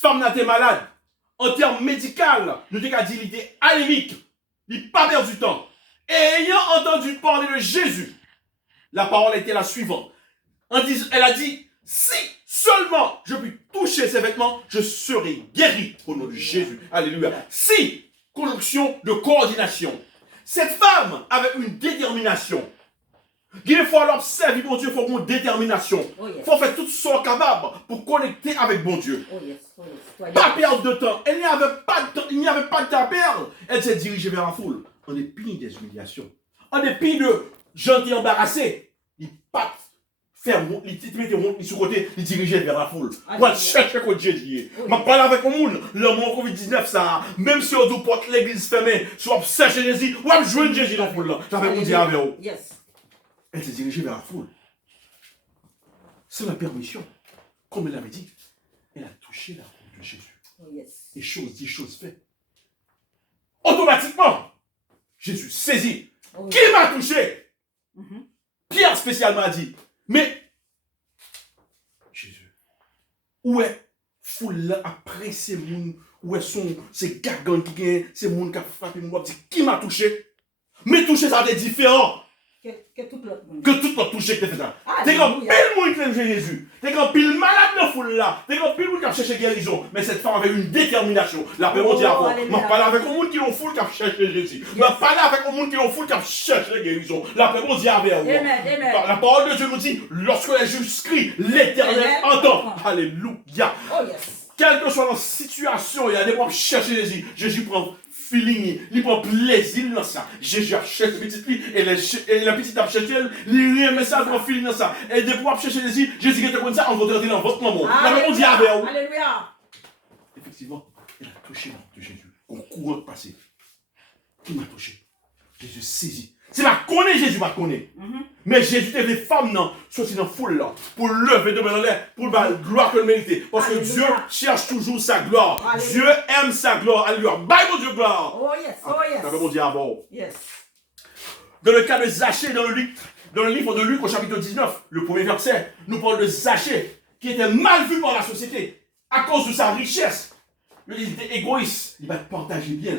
femme n'a été malade. En termes médicaux, nous avons dit qu'il était anémique. Il n'a pas perdu du temps. Et ayant entendu parler de Jésus, la parole était la suivante. Elle a dit, si seulement je puis toucher ses vêtements, je serai guéri au nom de Jésus. Alléluia. Si, conjonction de coordination. Cette femme avait une détermination. Il faut l'observer, bon Dieu, il faut une détermination. Il faut faire tout ce qu'on est capable pour connecter avec bon Dieu. Pas perdre de temps. Il n'y avait pas de temps à perdre. Elle s'est dirigée vers la foule. En dépit des humiliations. En dépit de gens qui embarrassés. Il pas faire il mettait sur côté, il dirigeait vers la foule. Pour chercher contre Jésus. Je parle avec le monde, le monde Covid-19, ça, même si on doit porter l'église fermée, si on cherche Jésus, ou on joue Jésus dans la foule. J'avais mon dire avec vous. Elle s'est dirigée vers la foule. Sans la permission. Comme elle avait dit, elle a touché la roue de Jésus. Et chose dit, chose fait. Automatiquement, Jésus saisit. Qui m'a touché? Pierre spécialement a dit, mais Jésus, où est foule là après ces moun, où est ces gargants qui gagnent, ces moun qui a frappé moi, qui m'a touché? Mais toucher ça c'est différent. Que tout l'autre touché que tu fais ça. T'es comme pile monde qui aime Jésus. T'es comme pile malade dans la foule là. T'es comme pile monde qui a cherché guérison. Mais cette femme avait une détermination. La paix dit avant. Je parle avec un monde qui l'ont foule qui a cherché Jésus. Je parle avec un monde qui l'ont foule qui a cherché guérison. La paix dit avant. La parole de Dieu nous dit, lorsque les justes crient, l'Éternel entend. Alléluia. Quelle que soit la situation, il y a des gens qui cherchent Jésus. Jésus prend feeling, il prend plaisir dans ça. Jésus achète le petit et la petite a cherché, il remet ça dans feeling dans ça. Et des fois chercher Jésus, Jésus qui est comme ça, on va rentrer dans votre maman. La maman dit avec vous. Alléluia. Effectivement, elle a touché de Jésus. Au courant de passé. Qui m'a touché? Jésus saisit. C'est ma connaît Jésus m'a connaît. Mais Jésus était des femmes non, sorti dans la foule là, pour lever de dans l'air, pour la gloire qu'elle méritait. Parce que Dieu cherche toujours sa gloire. Alléluia. Dieu aime sa gloire. Alléluia. Bye mon Dieu gloire. Oh yes, oh yes. Ça veut dire avant. Yes. Dans le cas de Zachée, dans le livre de Luc au chapitre 19, le premier verset, nous parle de Zachée, qui était mal vu par la société à cause de sa richesse. Il était égoïste, il va partager bien.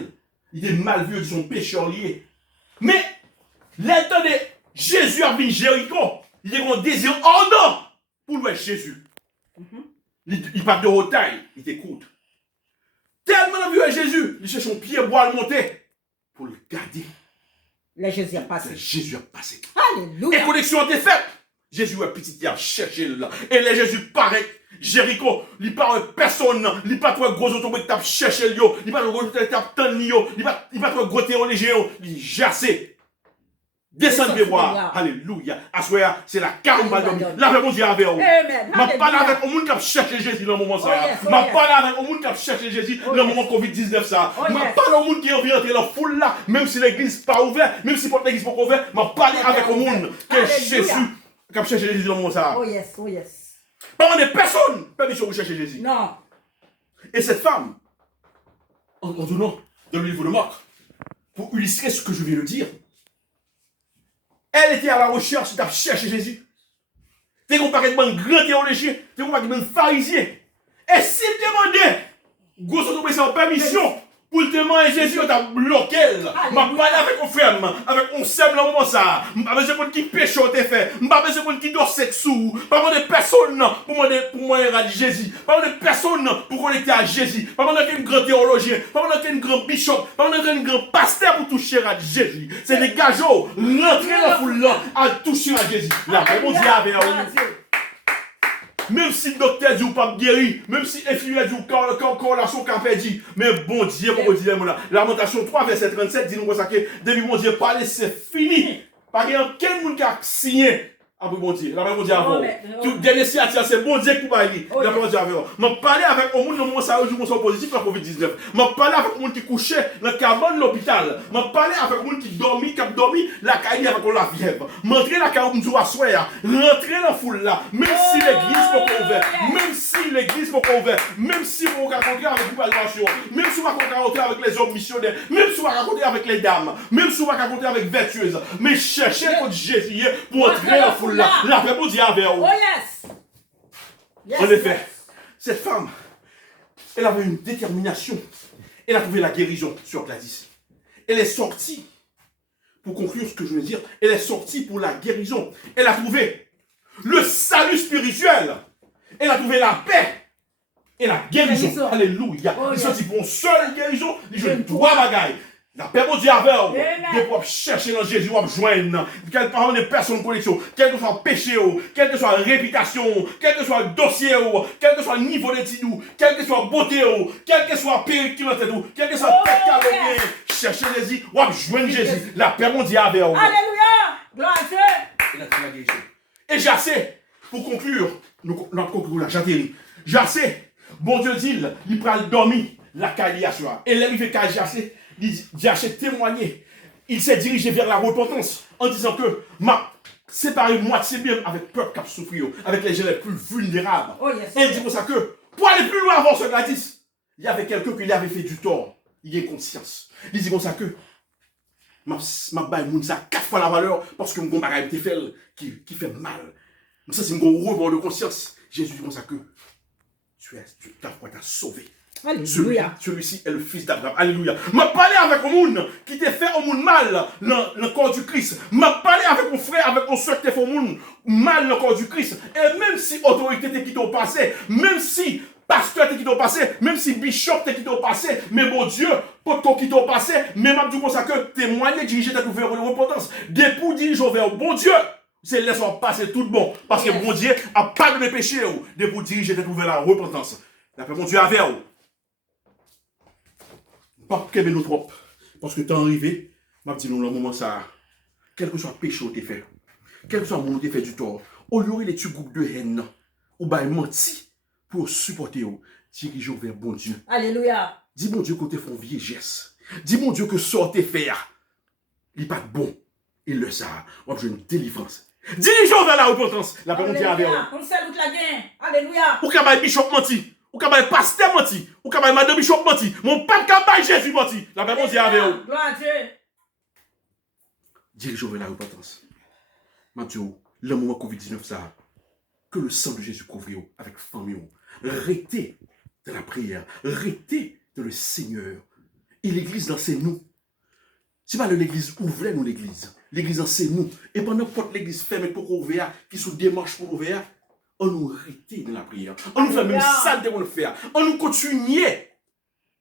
Il était mal vu de son péché lié. Mais l'état de Jésus a venu Jéricho, il a un désir ardent pour voir Jésus. Il part de haute taille, il t'écoute. Tellement vu Jésus, il cherche son pied bois à le monter pour le garder. Là, Jésus a passé. Jésus a passé. Alléluia. Et connexion était faite. Jésus a petit, il a cherché là. Et là, Jésus paraît. Jéricho, il parle personne, il pas trop gros automobile qui cherché yo, il pas trop gros qui tape tant yo, il pas trop gros théologien, il jassé. Descendez de voir. Alléluia. Assoya, c'est la carme maldomi. La paix Dieu avec vous. M'a parlé avec un monde qui a cherché Jésus dans le moment ça. M'a parlé avec un monde qui a cherché Jésus dans le moment Covid-19 ça. M'a parlé au monde qui a envie d'entrer dans la foule là, même si l'église pas ouverte, même si l'église pas ouverte, m'a parlé avec un monde que Jésus qui a cherché Jésus dans le moment ça. Oh yes, oh yes. Pas des personnes, permission de chercher Jésus. Non. Et cette femme, en donnant dans le livre de Marc, pour illustrer ce que je viens de dire, elle était à la recherche de chercher Jésus. T'es comparé avec un grand théologien, t'es comparé avec un pharisien. Et s'il demandait, grosso modo, c'est en permission, pour te demander Jésus, on t'a bloqué. M'a parlé avec un frère, avec un sème dans le moment ça. M'a besoin de qui péché au te fait. M'a besoin de qui dort sexou. Pas de personne pour moi Jésus. Pas de personne pour connecter à Jésus. Pas de grand théologien. Pas de grand bishop. Pas de grand pasteur pour toucher à Jésus. C'est des gajots rentrer dans la foule là à toucher à Jésus. Là, on dit avec vous. Même si le docteur dit ou pas guéri, même si l'infirmière dit ou corrélation qu'a perdu, mais bon Dieu, comme on dit, Lamentation 3, verset 37, dit nous que depuis mon Dieu parler, c'est fini. Pas qu'il y a aucun monde qui a signé. Après bon Dieu, la bon Dieu avant. Tout dernier signature, c'est bon Dieu qui va aller. La bon Dieu avant. M'a parlé avec un monde dans mon ça jour positif la Covid-19. M'a parlé avec un monde qui couchait dans le cabane de l'hôpital. M'a parlé avec un monde qui dormit, qui a dormi la caille avec la fièvre. M'entrer la caille où à soir, rentrer dans la foule là, même si l'église n'est pas ouverte, même si l'église n'est pas ouverte, même si vous racontez avec vous salvation, même si vous racontez avec les hommes missionnaires, même si vous racontez avec les dames, même si vous racontez avec vertueuses, mais cherchez contre Jésus pour entrer dans la foule. La paix Dieu avec vous. Oh yes. En effet, cette femme, Elle avait une détermination. Elle a trouvé la guérison sur Gladys. Elle est sortie, pour conclure ce que je veux dire, elle est sortie pour la guérison. Elle a trouvé le salut spirituel. Elle a trouvé la paix et la guérison. Alléluia. Oh, Il yes. sortit pour une seule guérison. Je dois bagaille. La paix mon Dieu avec vous. De pouvoir chercher dans Jésus, vous joindre. Quelle parole de personne connexion, quel que soit le péché, quelle que soit la réputation, quel que soit le dossier, quel que soit le niveau d'études, quel que soit la beauté, quel que soit le pays qui est tout, quel que soit le père calomnié, cherchez Jésus, vous joindre Jésus. La paix mon Dieu avec vous. Alléluia. Gloire à Dieu. Il a fait la guérison. Et j'assais, pour conclure, notre conclusion, j'atterris. J'assais, bon Dieu dit, il prend le dormir, la caille à soi. Et l'arrivée à Jassé, Jassé témoigné. Il s'est dirigé vers la repentance en disant que m'a séparé moitié bien avec le peuple qui a souffert, avec les gens les plus vulnérables. Oh, yes. Et il dit pour ça que, pour aller plus loin avant ce Gladys, il y avait quelqu'un qui lui avait fait du tort. Il a conscience. Il dit comme ça que ma baille moun ça 4 fois la valeur parce que mon bagage était fait qui fait mal. Ça c'est un gros rebond de conscience. Jésus dit comme ça que ta foi t'a sauvé. Alléluia. Celui-ci est le fils d'Abraham. Alléluia. M'a parlé avec un monde qui t'a fait un monde mal dans le corps du Christ. M'a parlé avec mon frère, avec mon soeur qui t'a fait un monde mal dans le corps du Christ. Et même si autorité t'est quitté au passé, même si pasteur t'est quitté au passé, même si bishop t'est quitté au passé, mais mon Dieu, pour t'en quitter au passé, mais m'a dit comme ça que témoigner, diriger ta vers la repentance. Depuis diriger vers bon Dieu. C'est laisse-moi passer tout bon. Parce que bon Dieu a pardonné les péchés. Depuis diriger vers la repentance. D'après mon Dieu avec vous. Pas que nous trop. Parce que temps arrivé, m'a dit nous le moment ça, quel que soit le péché où tu fait, quel que soit le moment où tu fait du tort, au lieu de tu groupe de haine, ou bien menti pour supporter ou, diriger vers bon Dieu. Alléluia. Dis bon Dieu que tu fais vieux geste. Dis bon Dieu que sortez faire. Il n'est pas bon. Il le sait. On a besoin de délivrance. Dirigeons vers la repentance. La paix mondiale avec vous. On sait où la gain. Alléluia. Ou qu'à bishop menti. Ou qu'à pasteur menti. Ou qu'à madame bishop menti. Mon père qu'à Jésus menti. La paix mondiale avec vous. Gloire à Dieu. Dirigeons vers la repentance. Maintenant, le moment Covid-19, ça, que le sang de Jésus couvre avec famille. Restez dans la prière. Restez dans le Seigneur. Et l'église dans c'est nous. C'est pas l'église ouverte, nous l'église. L'église dans c'est nous. Et pendant que l'église ferme pour ouvrir, qui sont démarche pour ouvrir, on nous reste dans la prière. On nous fait même ça de nous faire. On nous continue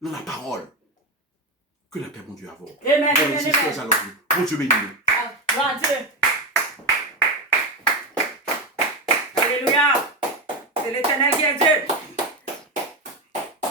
dans la parole. Que la paix, mon Dieu, avant. Amen. Bon Dieu béni. Gloire à Dieu. Alléluia. C'est l'Éternel qui est Dieu.